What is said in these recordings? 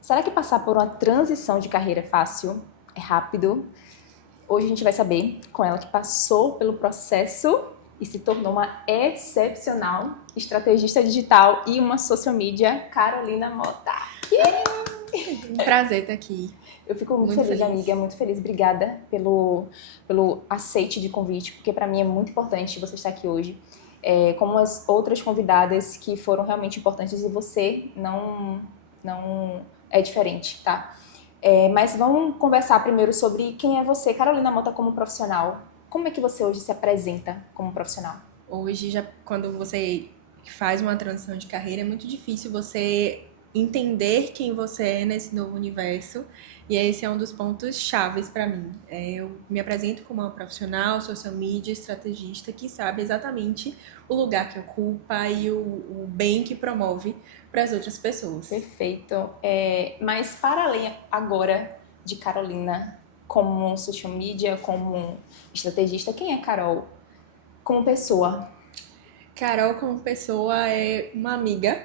Será que passar por uma transição de carreira é fácil? É rápido? Hoje a gente vai saber com ela que passou pelo processo e se tornou uma excepcional estrategista digital e uma social media, Carolina Mota. Um prazer estar aqui. Eu fico muito feliz, amiga, muito feliz. Obrigada pelo aceite de convite, porque para mim é muito importante você estar aqui hoje. Como as outras convidadas que foram realmente importantes e você não é diferente, tá? Mas vamos conversar primeiro sobre quem é você, Carolina Mota, como profissional. Como é que você hoje se apresenta como profissional? Hoje, quando você faz uma transição de carreira, é muito difícil você entender quem você é nesse novo universo. E esse é um dos pontos chaves para mim. Eu me apresento como uma profissional, social media, estrategista, que sabe exatamente o lugar que ocupa e o bem que promove para as outras pessoas. Perfeito. Mas para além agora de Carolina como social media, como estrategista, quem é Carol como pessoa? Carol, como pessoa, é uma amiga.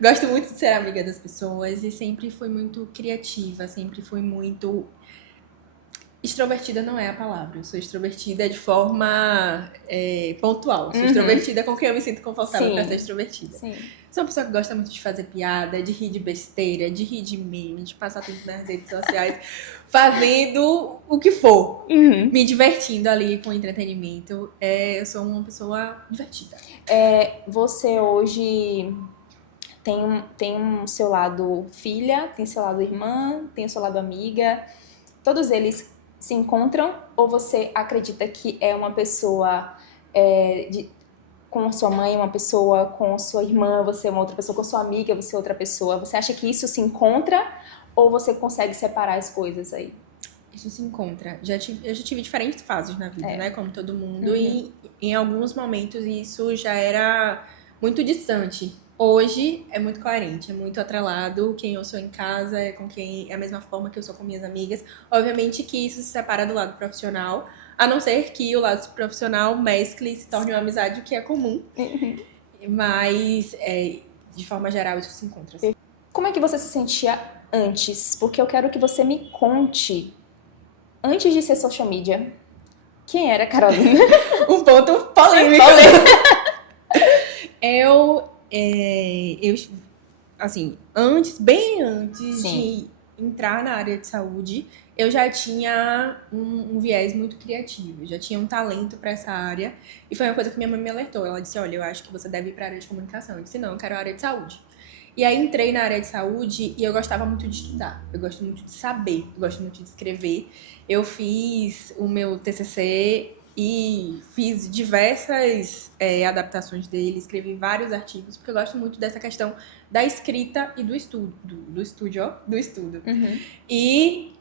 Gosto muito de ser amiga das pessoas e sempre fui muito criativa, sempre fui muito. Extrovertida não é a palavra, eu sou extrovertida de forma pontual. Sou extrovertida com quem eu me sinto confortável para ser extrovertida. Sim. Sou uma pessoa que gosta muito de fazer piada, de rir de besteira, de rir de meme, de passar tempo nas redes sociais, fazendo o que for, me divertindo ali com entretenimento. Eu sou uma pessoa divertida. Você hoje tem um seu lado filha, tem seu lado irmã, tem o seu lado amiga. Todos eles se encontram ou você acredita que é uma pessoa com sua mãe, uma pessoa com sua irmã, você é uma outra pessoa, com sua amiga, você é outra pessoa? Você acha que isso se encontra ou você consegue separar as coisas aí? Isso se encontra. Eu já tive diferentes fases na vida, né? Como todo mundo. E em alguns momentos isso já era muito distante. Hoje é muito coerente, é muito atrelado. Quem eu sou em casa é com quem é a mesma forma que eu sou com minhas amigas. Obviamente que isso se separa do lado profissional, a não ser que o lado profissional mescle e se torne uma amizade, que é comum. Mas, de forma geral, isso se encontra. Assim. Como é que você se sentia antes? Porque eu quero que você me conte, antes de ser social media, quem era a Carolina? Um ponto polêmico. Assim, bem antes de entrar na área de saúde, eu já tinha um viés muito criativo, eu já tinha um talento para essa área. E foi uma coisa que minha mãe me alertou. Ela disse, olha, eu acho que você deve ir para a área de comunicação. Eu disse, não, eu quero a área de saúde. E aí entrei na área de saúde e eu gostava muito de estudar. Eu gosto muito de saber, eu gosto muito de escrever. Eu fiz o meu TCC e fiz diversas adaptações dele, escrevi vários artigos, porque eu gosto muito dessa questão da escrita e do estudo. Do estudo. E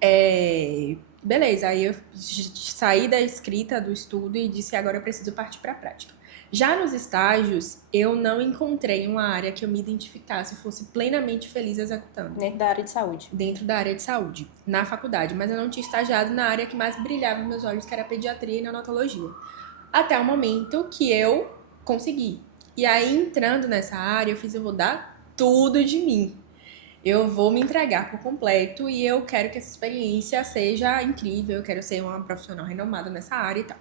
beleza, aí eu saí da escrita, do estudo e disse, agora eu preciso partir para a prática. Já nos estágios, eu não encontrei uma área que eu me identificasse e fosse plenamente feliz executando. Dentro da área de saúde? Dentro da área de saúde, na faculdade. Mas eu não tinha estagiado na área que mais brilhava nos meus olhos, que era a pediatria e neonatologia. Até o momento que eu consegui. E aí, entrando nessa área, eu vou dar tudo de mim. Eu vou me entregar por completo e eu quero que essa experiência seja incrível. Eu quero ser uma profissional renomada nessa área e tal.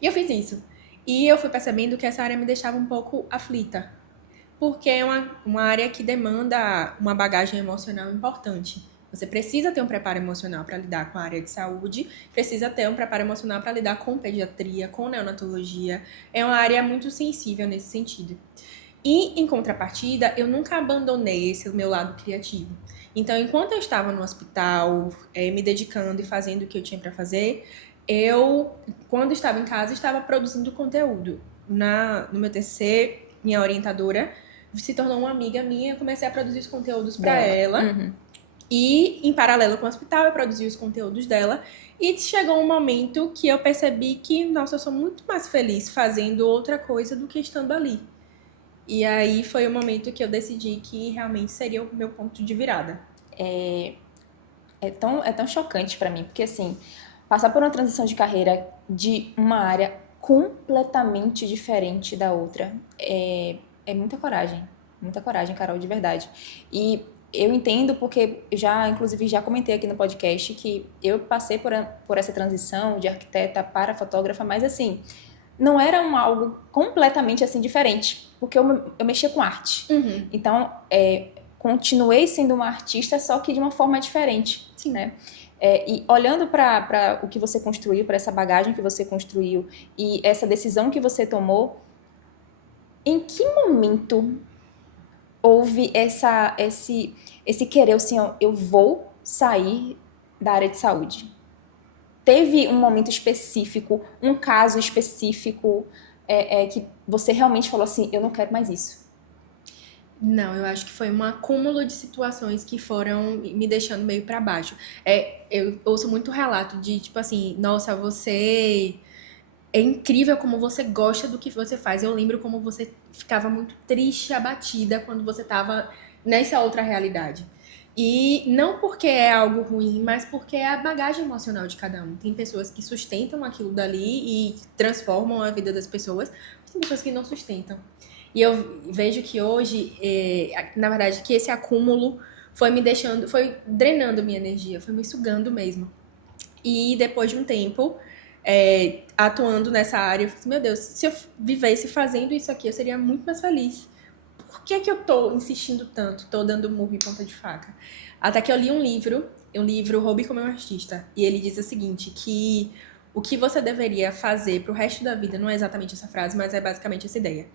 E eu fiz isso. E eu fui percebendo que essa área me deixava um pouco aflita, porque é uma área que demanda uma bagagem emocional importante. Você precisa ter um preparo emocional para lidar com a área de saúde, precisa ter um preparo emocional para lidar com pediatria, com neonatologia. É uma área muito sensível nesse sentido. E, em contrapartida, eu nunca abandonei esse meu lado criativo. Então, enquanto eu estava no hospital, me dedicando e fazendo o que eu tinha para fazer, quando estava em casa, estava produzindo conteúdo. No meu TCC, minha orientadora se tornou uma amiga minha, eu comecei a produzir os conteúdos para ela. E, em paralelo com o hospital, eu produzi os conteúdos dela. E chegou um momento que eu percebi que, nossa, eu sou muito mais feliz fazendo outra coisa do que estando ali. E aí foi o momento que eu decidi que realmente seria o meu ponto de virada. É tão chocante pra mim, porque assim, passar por uma transição de carreira de uma área completamente diferente da outra é muita coragem, Carol, de verdade. E eu entendo porque inclusive, já comentei aqui no podcast que eu passei por essa transição de arquiteta para fotógrafa, mas assim, não era algo completamente assim diferente, porque eu mexia com arte. Uhum. Então, continuei sendo uma artista, só que de uma forma diferente, Sim. né? E olhando para o que você construiu, para essa bagagem que você construiu e essa decisão que você tomou, em que momento houve esse querer, assim, ó, eu vou sair da área de saúde? Teve um momento específico, um caso específico que você realmente falou assim, eu não quero mais isso? Não, eu acho que foi um acúmulo de situações que foram me deixando meio pra baixo. Eu ouço muito relato de, tipo assim, nossa, você é incrível como você gosta do que você faz. Eu lembro como você ficava muito triste, abatida quando você tava nessa outra realidade. E não porque é algo ruim, mas porque é a bagagem emocional de cada um. Tem pessoas que sustentam aquilo dali e transformam a vida das pessoas, mas tem pessoas que não sustentam. E eu vejo que hoje, na verdade, que esse acúmulo foi me deixando, foi drenando minha energia, foi me sugando mesmo. E depois de um tempo, atuando nessa área, eu falei, meu Deus, se eu vivesse fazendo isso aqui, eu seria muito mais feliz. Por que eu tô insistindo tanto? Tô dando murro em ponta de faca. Até que eu li um livro Roube como um Artista. E ele diz o seguinte, que o que você deveria fazer pro resto da vida, não é exatamente essa frase, mas é basicamente essa ideia.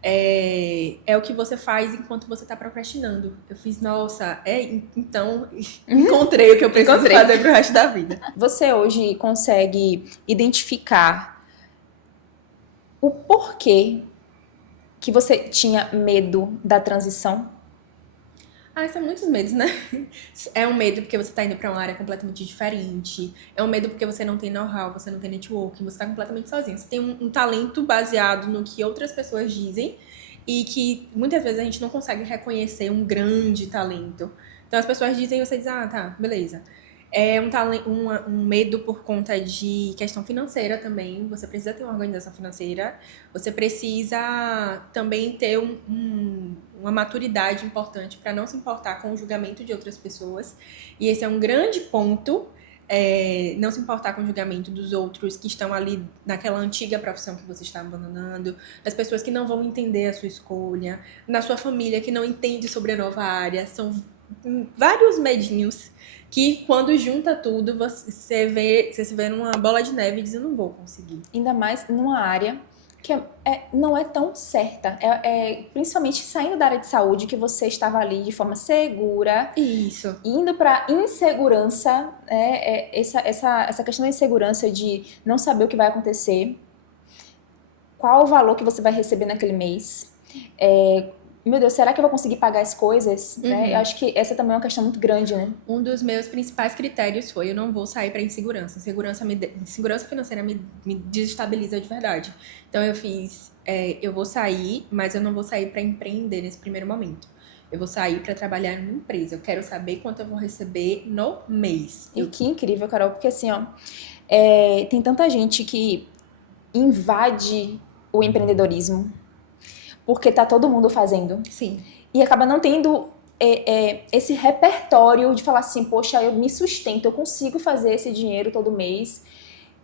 É o que você faz enquanto você tá procrastinando. Eu fiz, nossa, então encontrei o que eu preciso fazer pro resto da vida. Você hoje consegue identificar o porquê que você tinha medo da transição? São muitos medos, né? É um medo porque você tá indo pra uma área completamente diferente. É um medo porque você não tem know-how, você não tem networking, você tá completamente sozinho. Você tem um talento baseado no que outras pessoas dizem e que muitas vezes a gente não consegue reconhecer um grande talento. Então as pessoas dizem e você diz, tá, beleza. É um medo por conta de questão financeira também. Você precisa ter uma organização financeira. Você precisa também ter uma maturidade importante para não se importar com o julgamento de outras pessoas. E esse é um grande ponto. Não se importar com o julgamento dos outros que estão ali naquela antiga profissão que você está abandonando, das pessoas que não vão entender a sua escolha, na sua família que não entende sobre a nova área. São vários medinhos que quando junta tudo, você se vê numa bola de neve e diz, eu não vou conseguir. Ainda mais numa área que não é tão certa. Principalmente saindo da área de saúde, que você estava ali de forma segura. Isso. Indo para insegurança, essa questão da insegurança de não saber o que vai acontecer, qual o valor que você vai receber naquele mês, meu Deus, será que eu vou conseguir pagar as coisas? Uhum. Né? Eu acho que essa também é uma questão muito grande, né? Um dos meus principais critérios foi, eu não vou sair para insegurança. Segurança financeira me desestabiliza de verdade. Então eu fiz, eu vou sair, mas eu não vou sair para empreender nesse primeiro momento. Eu vou sair para trabalhar em uma empresa. Eu quero saber quanto eu vou receber no mês. E que incrível, Carol, porque assim, ó, tem tanta gente que invade o empreendedorismo porque tá todo mundo fazendo. Sim. E acaba não tendo esse repertório de falar assim, poxa, eu me sustento, eu consigo fazer esse dinheiro todo mês.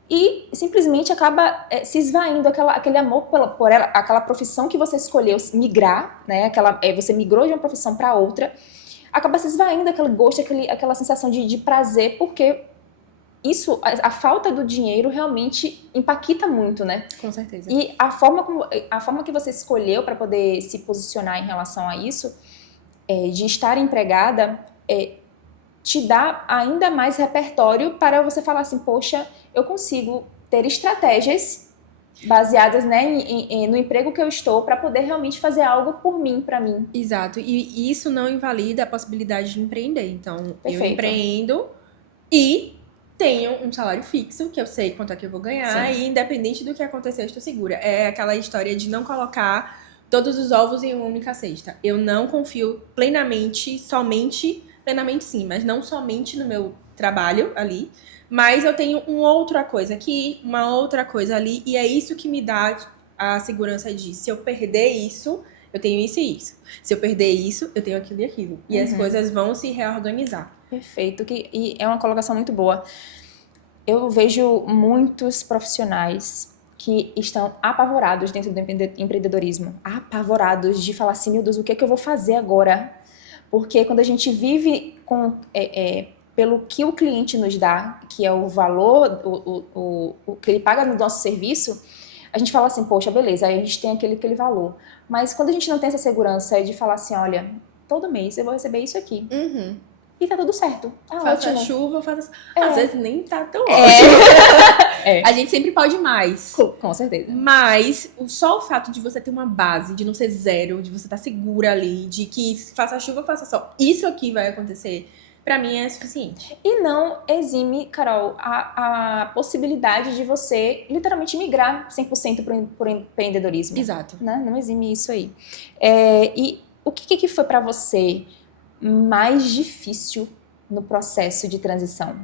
E simplesmente acaba se esvaindo aquele amor por ela, aquela profissão que você escolheu migrar, né? Você migrou de uma profissão para outra, acaba se esvaindo aquele gosto, aquela sensação de prazer, porque isso, a falta do dinheiro realmente impacta muito, né? Com certeza. E a forma que você escolheu para poder se posicionar em relação a isso, de estar empregada, te dá ainda mais repertório para você falar assim, poxa, eu consigo ter estratégias baseadas, né, no emprego que eu estou para poder realmente fazer algo por mim, para mim. Exato. E isso não invalida a possibilidade de empreender. Então, Perfeito. Eu empreendo e tenho um salário fixo, que eu sei quanto é que eu vou ganhar. Sim. E independente do que acontecer, eu estou segura. É aquela história de não colocar todos os ovos em uma única cesta. Eu não confio plenamente sim, mas não somente no meu trabalho ali, mas eu tenho uma outra coisa aqui, uma outra coisa ali, e é isso que me dá a segurança de, se eu perder isso, eu tenho isso e isso. Se eu perder isso, eu tenho aquilo e aquilo. E as coisas vão se reorganizar. Perfeito. E é uma colocação muito boa. Eu vejo muitos profissionais que estão apavorados dentro do empreendedorismo. Apavorados de falar assim, meu Deus, o que é que eu vou fazer agora? Porque quando a gente vive pelo que o cliente nos dá, que é o valor, o que ele paga no nosso serviço, a gente fala assim, poxa, beleza, aí a gente tem aquele valor. Mas quando a gente não tem essa segurança de falar assim, olha, todo mês eu vou receber isso aqui. E tá tudo certo. Faça ótimo. chuva, faça... Às vezes nem tá tão ótimo. A gente sempre pode mais. Com certeza. Mas só o fato de você ter uma base, de não ser zero, de você estar segura ali, de que faça chuva, faça sol, isso aqui vai acontecer, pra mim é suficiente. E não exime, Carol, a possibilidade de você literalmente migrar 100% pro empreendedorismo. Exato. Né? Não exime isso aí. E o que foi pra você mais difícil no processo de transição?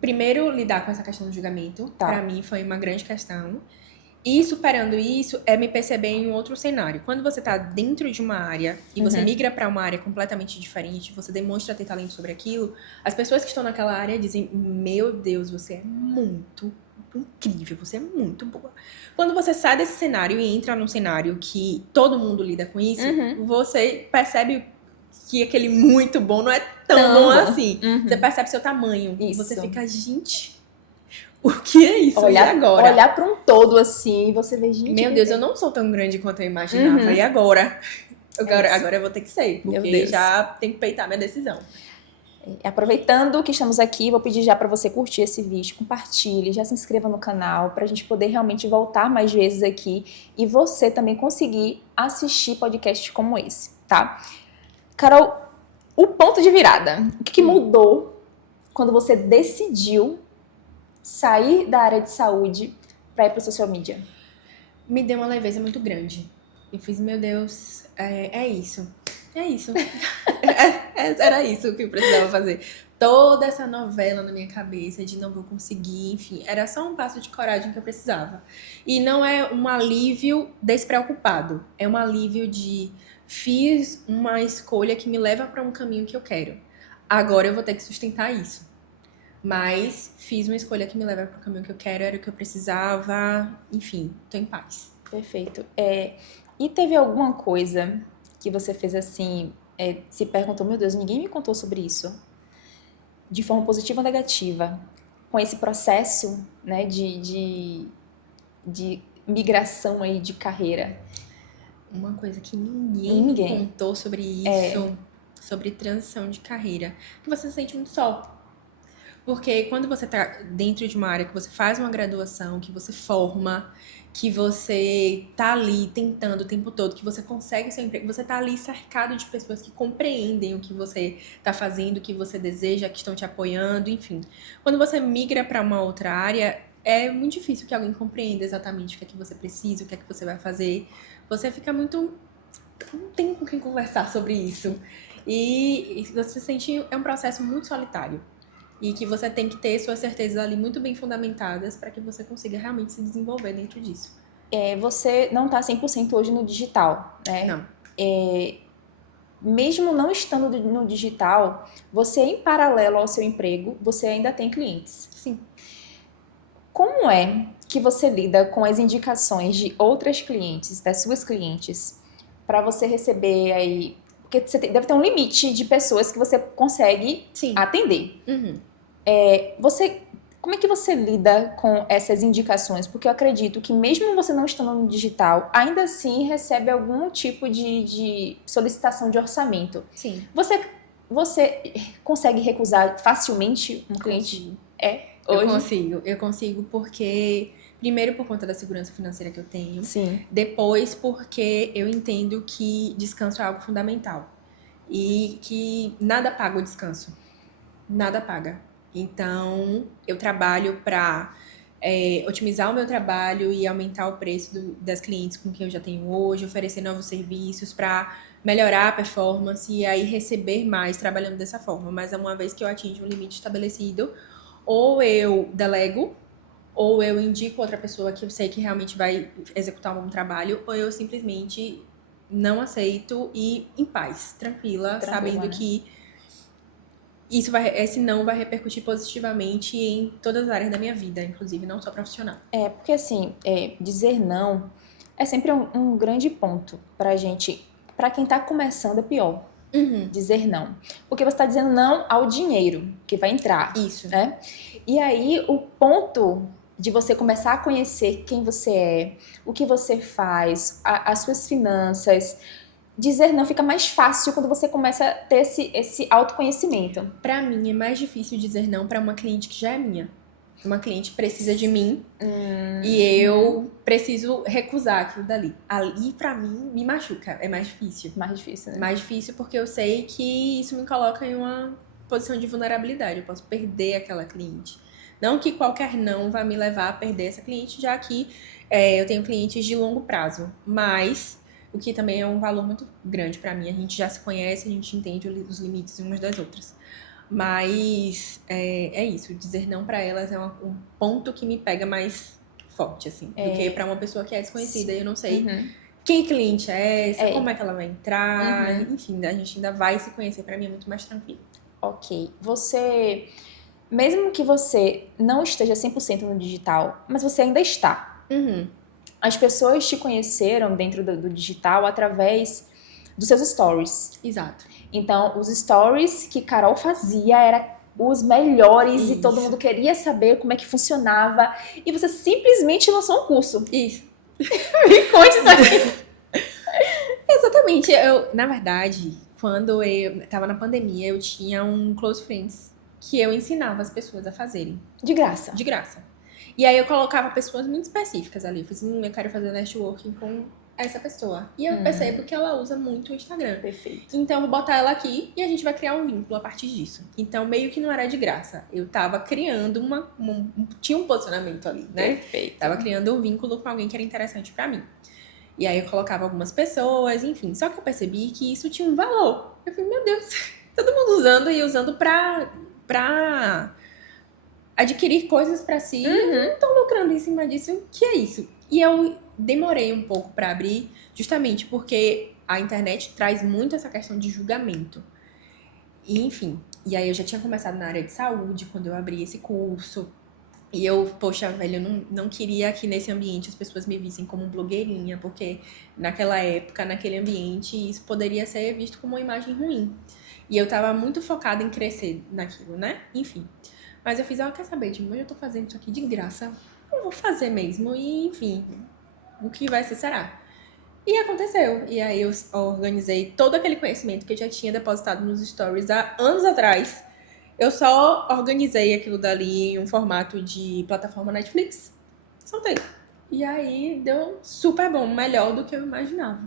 Primeiro, lidar com essa questão do julgamento. Tá. Pra mim foi uma grande questão. E superando isso, é me perceber em um outro cenário. Quando você tá dentro de uma área e você migra pra uma área completamente diferente, você demonstra ter talento sobre aquilo, as pessoas que estão naquela área dizem, meu Deus, você é muito incrível, você é muito boa. Quando você sai desse cenário e entra num cenário que todo mundo lida com isso, você percebe que aquele muito bom não é tão bom assim. Você percebe seu tamanho. Isso. Você fica, gente, o que é isso? E agora? Olhar para um todo assim, e você vê, gente... Meu Deus, eu não sou tão grande quanto eu imaginava. E agora? Agora eu vou ter que ser, porque já tem que peitar minha decisão. Aproveitando que estamos aqui, vou pedir já para você curtir esse vídeo, compartilhe, já se inscreva no canal, para a gente poder realmente voltar mais vezes aqui e você também conseguir assistir podcasts como esse, tá? Carol, o ponto de virada, o que mudou quando você decidiu sair da área de saúde para ir para o social media? Me deu uma leveza muito grande. Eu fiz, meu Deus, é isso. É isso. Era isso que eu precisava fazer. Toda essa novela na minha cabeça de não vou conseguir, enfim, era só um passo de coragem que eu precisava. E não é um alívio despreocupado, é um alívio de fiz uma escolha que me leva para um caminho que eu quero. Agora eu vou ter que sustentar isso. Mas fiz uma escolha que me leva para o caminho que eu quero, era o que eu precisava, enfim, tô em paz. Perfeito. E teve alguma coisa que você fez assim, se perguntou, meu Deus, ninguém me contou sobre isso, de forma positiva ou negativa, com esse processo, né, de migração aí de carreira? Uma coisa que ninguém contou sobre isso, sobre transição de carreira, que você se sente muito só. Porque quando você tá dentro de uma área que você faz uma graduação, que você forma, que você tá ali tentando o tempo todo, que você consegue seu emprego, você tá ali cercado de pessoas que compreendem o que você tá fazendo, o que você deseja, que estão te apoiando, enfim. Quando você migra para uma outra área, é muito difícil que alguém compreenda exatamente o que é que você precisa, o que é que você vai fazer. Você fica muito... não tem com quem conversar sobre isso. E você sente... é um processo muito solitário. E que você tem que ter suas certezas ali muito bem fundamentadas para que você consiga realmente se desenvolver dentro disso. Você não está 100% hoje no digital, né? Não. Mesmo não estando no digital, você, em paralelo ao seu emprego, você ainda tem clientes. Sim. Como é que você lida com as indicações de outras clientes, das suas clientes, para você receber aí... Porque você deve ter um limite de pessoas que você consegue atender. Como é que você lida com essas indicações? Porque eu acredito que mesmo você não estando no digital, ainda assim recebe algum tipo de solicitação de orçamento. Sim. Você consegue recusar facilmente um cliente? Hoje? Eu consigo porque... primeiro, por conta da segurança financeira que eu tenho. Sim. Depois, porque eu entendo que descanso é algo fundamental. E que nada paga o descanso. Nada paga. Então, eu trabalho para otimizar o meu trabalho e aumentar o preço das clientes com quem eu já tenho hoje, oferecer novos serviços para melhorar a performance e aí receber mais trabalhando dessa forma. Mas uma vez que eu atinjo um limite estabelecido, ou eu delego, ou eu indico outra pessoa que eu sei que realmente vai executar um bom trabalho, ou eu simplesmente não aceito e em paz, tranquila, sabendo né? que esse não vai repercutir positivamente em todas as áreas da minha vida, inclusive não só profissional. Porque assim, dizer não é sempre um grande ponto pra gente. Pra quem tá começando é pior. Dizer não. Porque você tá dizendo não ao dinheiro que vai entrar. Isso. Né? E aí, o ponto de você começar a conhecer quem você é, o que você faz, as suas finanças. Dizer não fica mais fácil quando você começa a ter esse autoconhecimento. Pra mim, é mais difícil dizer não pra uma cliente que já é minha. Uma cliente precisa de mim e eu preciso recusar aquilo dali. Ali, pra mim, me machuca. É mais difícil. Mais difícil, né? Mais difícil porque eu sei que isso me coloca em uma posição de vulnerabilidade. Eu posso perder aquela cliente. Não que qualquer não vá me levar a perder essa cliente, já que eu tenho clientes de longo prazo. Mas, o que também é um valor muito grande pra mim. A gente já se conhece, a gente entende os limites umas das outras. Mas é isso, dizer não pra elas é um ponto que me pega mais forte, assim, do que pra uma pessoa que é desconhecida e eu não sei quem cliente é essa, como é que ela vai entrar, enfim, a gente ainda vai se conhecer, pra mim é muito mais tranquilo. Ok. Mesmo que você não esteja 100% no digital, mas você ainda está. As pessoas te conheceram dentro do digital através dos seus stories. Exato. Então, os stories que Carol fazia eram os melhores e todo mundo queria saber como é que funcionava. E você simplesmente lançou um curso. Isso. Me conte isso aqui. Exatamente. Na verdade, quando eu tava na pandemia, eu tinha um Close Friends que eu ensinava as pessoas a fazerem. De graça. De graça. E aí eu colocava pessoas muito específicas ali. Eu falei assim, eu quero fazer networking com essa pessoa. E eu percebo que ela usa muito o Instagram. Perfeito. Então eu vou botar ela aqui e a gente vai criar um vínculo a partir disso. Então meio que não era de graça. Eu tava criando tinha um posicionamento ali, né? Perfeito. Tava criando um vínculo com alguém que era interessante pra mim. E aí eu colocava algumas pessoas, enfim. Só que eu percebi que isso tinha um valor. Eu falei, meu Deus, todo mundo usando e usando pra adquirir coisas pra si. Não tô lucrando em cima disso. O que é isso? E eu demorei um pouco pra abrir, justamente porque a internet traz muito essa questão de julgamento. E, enfim, e aí eu já tinha começado na área de saúde quando eu abri esse curso. E eu, poxa, velho, eu não queria que nesse ambiente as pessoas me vissem como blogueirinha, porque naquela época, naquele ambiente, isso poderia ser visto como uma imagem ruim. E eu tava muito focada em crescer naquilo, né? Enfim. Mas eu fiz, quer saber, tipo, eu tô fazendo isso aqui de graça, eu vou fazer mesmo, e enfim, o que vai ser será. E aconteceu. E aí eu organizei todo aquele conhecimento que eu já tinha depositado nos stories há anos atrás. Eu só organizei aquilo dali em um formato de plataforma Netflix. Soltei. E aí deu super bom, melhor do que eu imaginava.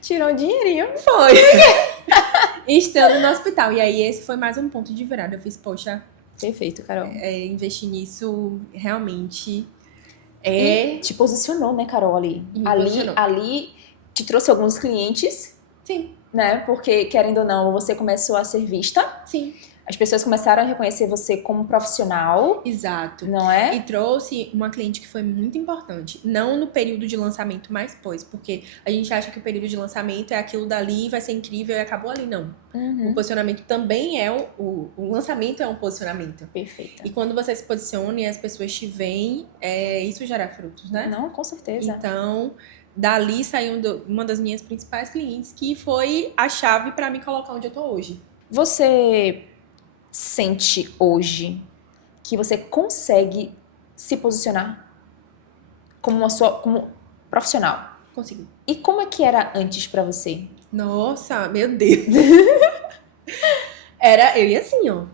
Tirou dinheirinho. Foi. Estando no hospital. E aí esse foi mais um ponto de virada. Eu fiz, poxa, Perfeito, Carol. Investir nisso realmente E te posicionou, né, Carol, ali? Ali te trouxe alguns clientes. Sim. Né? Porque, querendo ou não, você começou a ser vista. Sim. As pessoas começaram a reconhecer você como profissional. Exato. Não é? E trouxe uma cliente que foi muito importante. Não no período de lançamento, mas pós. Porque a gente acha que o período de lançamento é aquilo dali, vai ser incrível e acabou ali. Não. O posicionamento também é o lançamento é um posicionamento. Perfeito. E quando você se posiciona e as pessoas te veem, isso gera frutos, né? Não, com certeza. Então, dali saiu uma das minhas principais clientes, que foi a chave para me colocar onde eu tô hoje. Você sente hoje que você consegue se posicionar como profissional? Consegui. E como é que era antes pra você? Nossa, meu Deus. Era eu e assim, ó.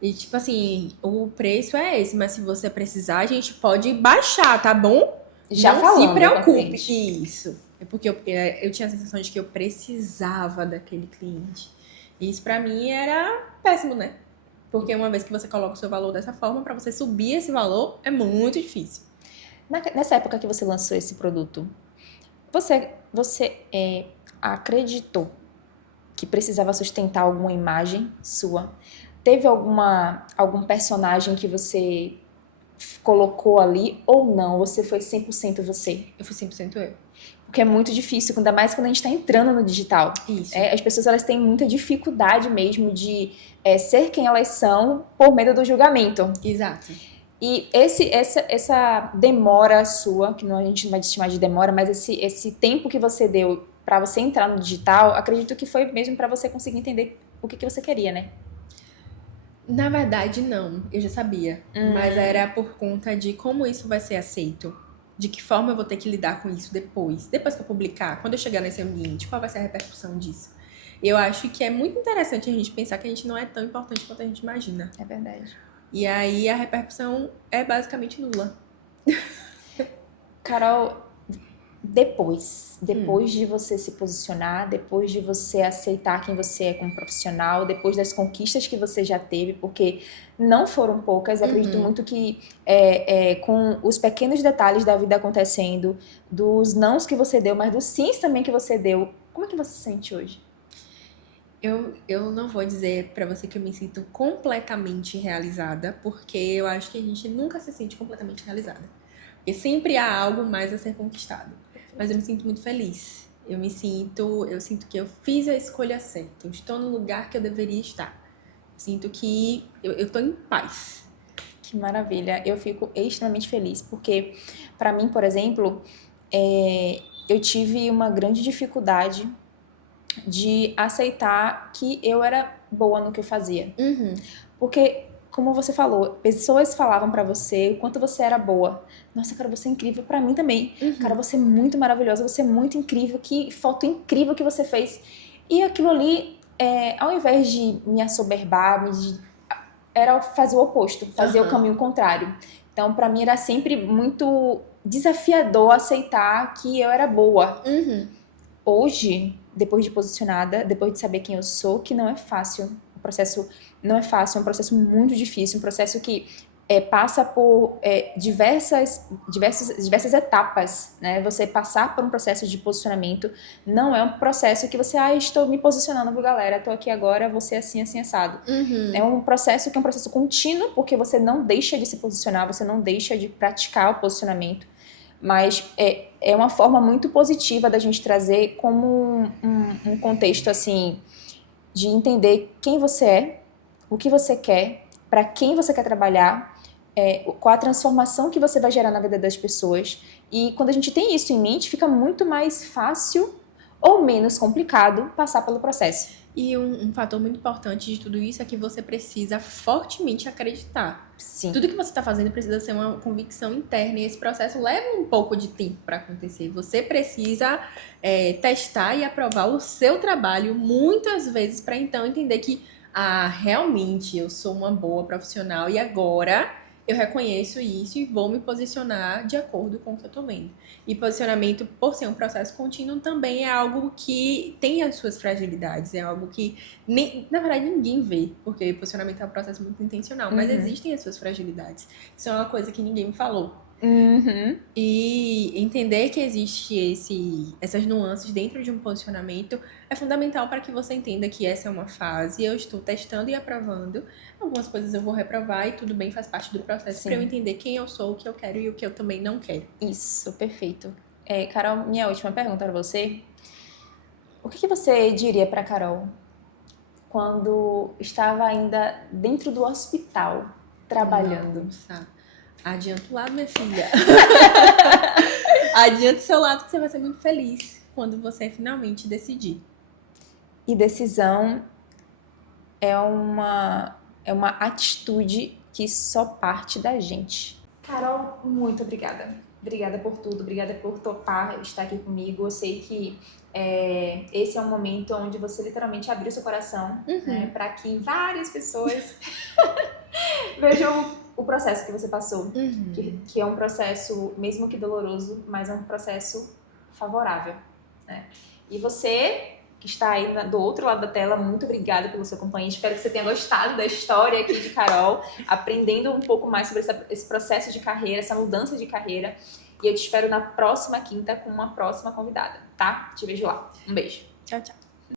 E tipo assim, o preço é esse, mas se você precisar, a gente pode baixar, tá bom? Já não falando, se preocupe. Isso. É porque eu tinha a sensação de que eu precisava daquele cliente. E isso pra mim era péssimo, né? Porque uma vez que você coloca o seu valor dessa forma, pra você subir esse valor é muito difícil. Nessa época que você lançou esse produto, você acreditou que precisava sustentar alguma imagem sua? Teve algum personagem que você colocou ali ou não? Você foi 100% você? Eu fui 100% eu. Porque é muito difícil, ainda mais quando a gente tá entrando no digital. Isso. As pessoas, elas têm muita dificuldade mesmo de ser quem elas são por medo do julgamento. Exato. E essa demora sua, que a gente não vai chamar de demora, mas esse tempo que você deu para você entrar no digital, acredito que foi mesmo para você conseguir entender o que você queria, né? Na verdade, não. Eu já sabia. Mas era por conta de como isso vai ser aceito. De que forma eu vou ter que lidar com isso depois. Depois que eu publicar, quando eu chegar nesse ambiente, qual vai ser a repercussão disso? Eu acho que é muito interessante a gente pensar que a gente não é tão importante quanto a gente imagina. É verdade. E aí a repercussão é basicamente nula. Carol, depois de você se posicionar, depois de você aceitar quem você é como profissional, depois das conquistas que você já teve, porque não foram poucas, acredito muito que com os pequenos detalhes da vida acontecendo, dos nãos que você deu, mas dos sims também que você deu, como é que você se sente hoje? Eu não vou dizer pra você que eu me sinto completamente realizada, porque eu acho que a gente nunca se sente completamente realizada. Porque sempre há algo mais a ser conquistado. Mas eu me sinto muito feliz. Eu sinto que eu fiz a escolha certa. Eu estou no lugar que eu deveria estar. Sinto que eu tô em paz. Que maravilha. Eu fico extremamente feliz, porque para mim, por exemplo, eu tive uma grande dificuldade de aceitar que eu era boa no que eu fazia. Porque, como você falou, pessoas falavam pra você o quanto você era boa. Nossa, cara, você é incrível. Pra mim também. Cara, você é muito maravilhosa, você é muito incrível. Que foto incrível que você fez. E aquilo ali, ao invés de me assoberbar, era fazer o oposto, fazer o caminho contrário. Então, pra mim, era sempre muito desafiador aceitar que eu era boa. Hoje, depois de posicionada, depois de saber quem eu sou, que não é fácil. O processo não é fácil, é um processo muito difícil, um processo que passa por diversas etapas, né? Você passar por um processo de posicionamento não é um processo que você, estou me posicionando, viu, galera? Estou aqui agora, vou ser assim, assim, assado. É um processo que é um processo contínuo, porque você não deixa de se posicionar, você não deixa de praticar o posicionamento. Mas é uma forma muito positiva da gente trazer como um contexto, assim, de entender quem você é, o que você quer, para quem você quer trabalhar, qual a transformação que você vai gerar na vida das pessoas. E quando a gente tem isso em mente, fica muito mais fácil ou menos complicado passar pelo processo. E um fator muito importante de tudo isso é que você precisa fortemente acreditar. Sim. Tudo que você está fazendo precisa ser uma convicção interna e esse processo leva um pouco de tempo para acontecer. Você precisa testar e aprovar o seu trabalho muitas vezes para então entender que realmente eu sou uma boa profissional e agora eu reconheço isso e vou me posicionar de acordo com o que eu tô vendo. E posicionamento, por ser um processo contínuo, também é algo que tem as suas fragilidades. É algo que, na verdade, ninguém vê. Porque posicionamento é um processo muito intencional. Mas existem as suas fragilidades. Isso é uma coisa que ninguém me falou. E entender que existe essas nuances dentro de um posicionamento é fundamental para que você entenda que essa é uma fase. Eu estou testando e aprovando. Algumas coisas eu vou reprovar e tudo bem, faz parte do processo para eu entender quem eu sou, o que eu quero e o que eu também não quero. Isso, perfeito. Carol, minha última pergunta para você. O que você diria para Carol quando estava ainda dentro do hospital trabalhando? Nossa. Adianta o lado, minha filha. Adianta o seu lado que você vai ser muito feliz quando você finalmente decidir. E decisão é uma atitude que só parte da gente. Carol, muito obrigada. Obrigada por tudo, obrigada por topar estar aqui comigo. Eu sei que esse é um momento onde você literalmente abriu seu coração, né, para que várias pessoas vejam o processo que você passou, que é um processo, mesmo que doloroso, mas é um processo favorável, né? E você, que está aí do outro lado da tela, muito obrigada pelo seu companhia. Espero que você tenha gostado da história aqui de Carol, aprendendo um pouco mais sobre esse processo de carreira, essa mudança de carreira. E eu te espero na próxima quinta com uma próxima convidada, tá? Te vejo lá. Um beijo. Tchau, tchau.